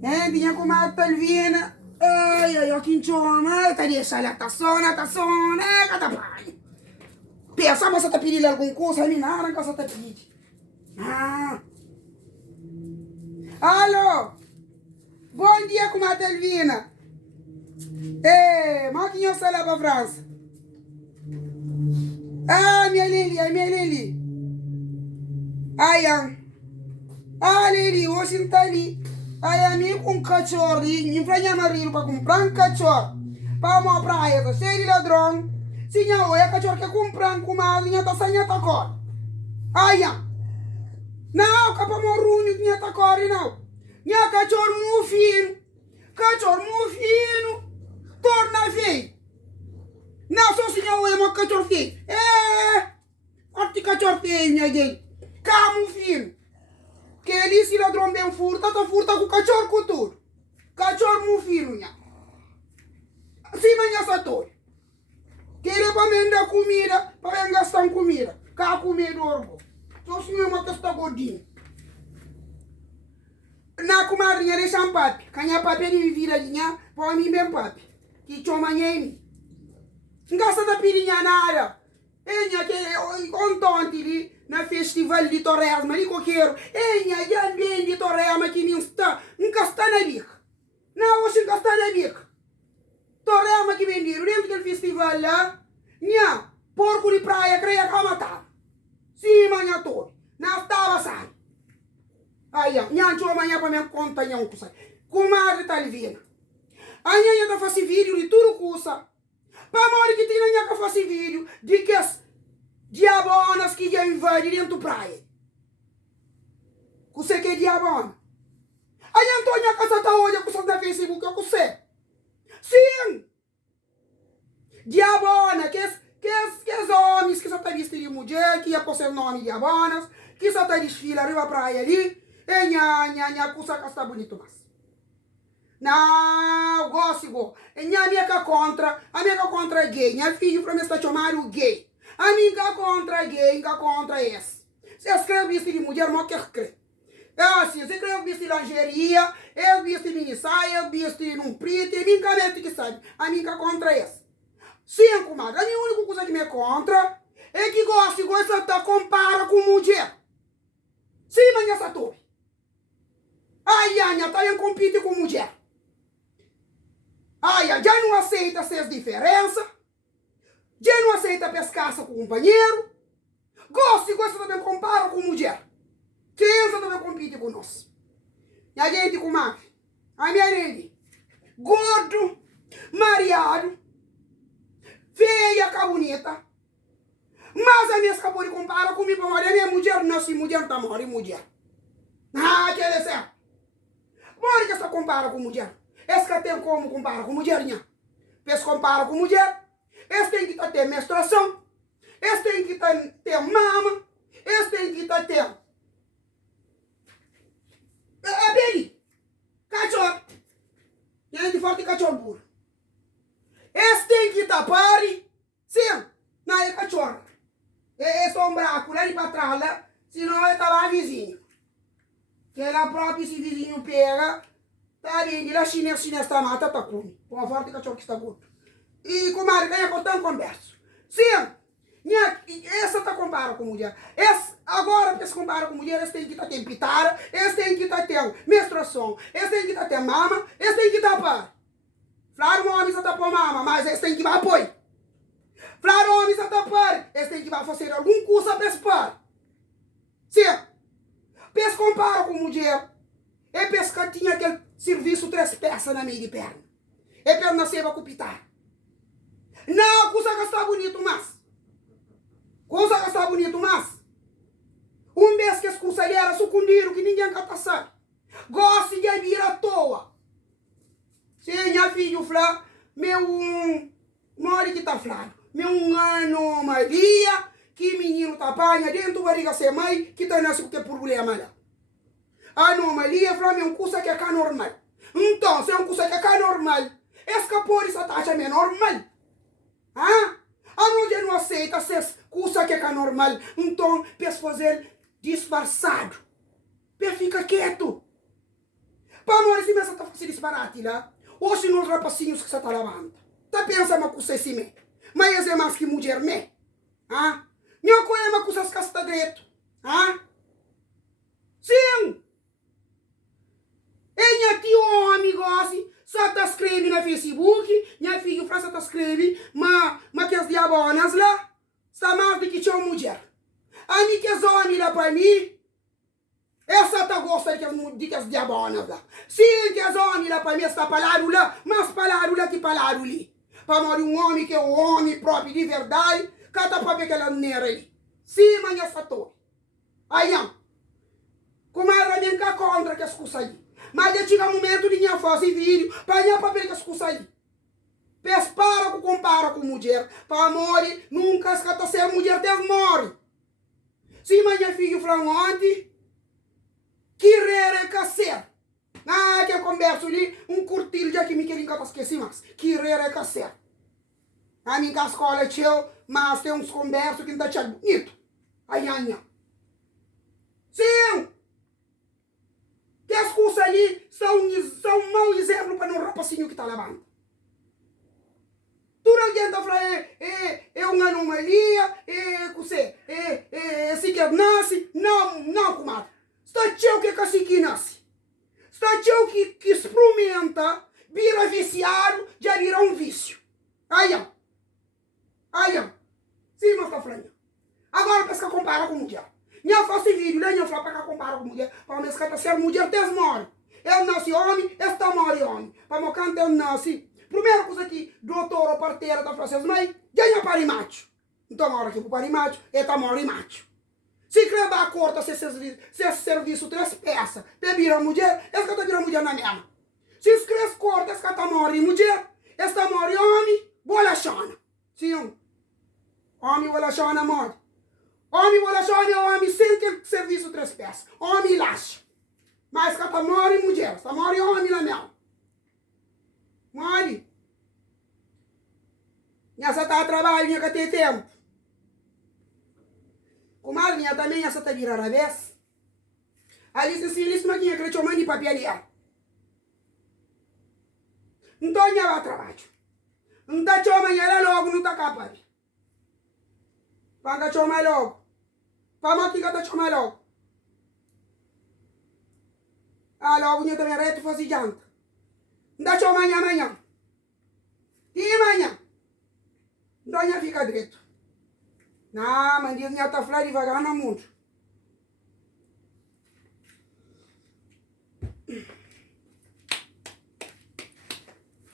Tinha como a talvina. Ai, ó, que chama. Tá deixando a taçona, catapai. Pensa, mas você tá pedindo alguma coisa? A minha não você tá pedindo. Ah. Alô? Bom dia, como a talvina. Maquinha sai lá pra França. Minha Lili. Lili, hoje não tá ali. Amigo com cachorro, em frente a marido para comprar um cachorro. Para uma praia, tá cheio de ladrão. Se não é cachorro que comprar com uma linha, tá sem atacor. Não, capa morrunho, que não atacor, não. Minha cachorro muito fino. Torna feio. Não, só se não é uma cachorro feio. Orti cachorro feio, minha gente. Camo fino. Que ele se ladrão bem furta, tá furta com cachorro cultura. Cachorro muito fino, nha. Se manhã sator. Que ele para vender comida, para vender gastar comida. Cá comida orbo. Só se não é uma testa gordinha. Na comadrinha de champapi. Canha papi de vira de nha, para mim bem papi. Que chama nhem. Gasta da pirinha nada. Nha que contente ali na festival de Torres, mas eu quero. Nha já bem de Torres, mas que me está. Nunca está na bica. Não, hoje nunca está na bica. Torres, que venderam dentro do festival lá. Nha, porco de praia, creia que matar. Sim, manhã todo. Não estava sai. Nha, deixa amanhã para me contar, nha, um coisa. Comadre Talvina. Nha, tá fazendo vídeo de tudo coisa. Para morrer que tem nha que faz vídeo de que as diabonas que já invadem dentro da praia. Você que é diabona? Antônia casa tá hoje com no Facebook, eu sei. Sim! Diabona, que os homens que só tá vestindo de mulher, que ia pôr seu nome diabonas, que só tá desfila arriba a praia ali, nha, coisa que está bonito mas. Não, gosto. A minha contra gay. Minha filha para mim está chamando gay. A minha contra gay, contra esse. Se escreve isso de mulher, não quer crer. Assim, se escreve isso de lingerie, eu visto de mini saia, eu visto de um preto, e minha mente que sabe. A minha contra esse. Sim, comadre, a minha única coisa que me contra é que gosta de compara com mulher. Sim, mas essa torre. Nha, tá em compete com mulher. Já não aceita essas diferenças. Já não aceita pescar com o companheiro. Gosta também compara com mulher. Criança também compete com nós. E a gente, comadre, a minha gente, gordo, mareado, feia, que bonita. Mas a minha escapou de comparar comigo para morrer. A minha mulher não se mulher, tá morre mulher. Que é certo. Morre que essa compara com mulher. Esse que tem como comparar com mulher, nha. Esse compara com mulher. Esse tem que ter menstruação. Esse tem que ter mama. Esse tem que ter... Beli. Cachorro. E aí de forte cachorro puro. Esse tem que ter pare. Sim. Não é cachorro. É só um buraco lá de para trás lá. Senão eu tava a vizinho. Que ela própria esse vizinho pega... Tá ali, de lá chinês tá mata, tá com uma forte cachorro que está gordo. E comadre, ganha cortando conversa. Sim, essa tá compara com mulher. Agora, para se compara com mulher, esse tem que ter pitada, esse tem que ter menstruação, esse tem que ter mama, esse tem que tapar. Claro, o homem só tapou mama, mas esse tem que dar apoio. Claro, o homem só tapar, esse tem que fazer algum curso para expor. Sim, para se compara com mulher, é pescar tinha aquele serviço 3 peças na meia de perna. É para nascer para cupitar. Não, coisa que está bonito, mas. Um mês que as coisas eram sucundiram, que ninguém quer passar. Gosta de vir à toa. Se minha filha fala, mora que está falando. Anomalia, que menino tá apanha dentro da barriga ser mãe, que tá nascendo porque problema lá. Anomalia, fala, um coisa que é normal. Então, se é um coisa que é normal, escapou essa taxa é normal. A não aceita essas coisas que é normal. Então, para fazer disfarçado. Para ficar quieto. Para não começa a fazer disparate lá, hoje nos rapacinhos que você tá lavando. Tá pensando que você se me. Mas é mais que mulher me. Ah? Não conhece que você está direito. Ah? Sim. E minha tio homem gosta, só tá escrevendo na Facebook, minha filha só tá escrevendo, mas que as diabonas lá, está mais do que tinha mulher. A mim que as homens lá para mim, essa tá gosta de que as diabonas lá. Sim, que as homens lá para mim está palado lá, mas palado lá que palado ali. Para morrer um homem que é um homem próprio de verdade, cada para ver aquela neira ali. Sim, mas essa tô. Aí, como ela vem cá contra que as coisas aí. Mas já chega um momento de minha fazer vídeo para minha papel que as coisas aí. Pes para que compara com mulher. Para morrer, nunca se cata ser mulher, Deus morre. Sim, mas minha filha falou ontem, que rere cacer. Ah, que eu converso ali, curtilho de aqui, me querem que eu esqueci mais. Que rere cacer. A minha escola é teu, mas tem uns conversos que não tá tchau bonito. Aí, sim! Que as coisas ali são um mau exemplo para um rapacinho que está lavando. Tu não adianta falar, é uma anomalia, se que nasce. Não, comadre. Está teu que assim que nasce. Está teu que experimenta, vira viciado, já vira um vício. Aí, sim, mas está falando. Agora, para que compara com mulher. Não faço vídeo, nem eu falo para que compara com mulher. Para me escapar ser mulher, Deus morre. Eu nasci homem, esta morre homem. Para me cantar, eu nasci. Primeira coisa que doutor ou parteira da francesa, mas ganha para macho. Então, a hora que eu para macho, esta morre macho. Se creba a corta, se serviço 3 peças, te vira mulher, esta te vira mulher na mesma. Se escreve corta, esta morre mulher, esta morre homem, bola chana. Sim, homem, bola chana, morre. Homem, bola chana é homem sem ter serviço 3 peças. Homem, laxa. Mas que esta morre mulher, esta morre homem na mesma. Morre. Nessa tá trabalho, minha que tem tempo. Comadre, minha também, essa tá virando a vez. Ali se eles maquinha que eu mando papel ali. Então, minha vai trabalho. Não tá chama ela logo, não tá capaz. Paga chama logo. Paga aqui que tá chama logo. Ah, logo, minha também reto fazer janta. Não tá chama amanhã. E amanhã? Então, minha fica direito. Não, mas diz minha tá falando devagar no mundo.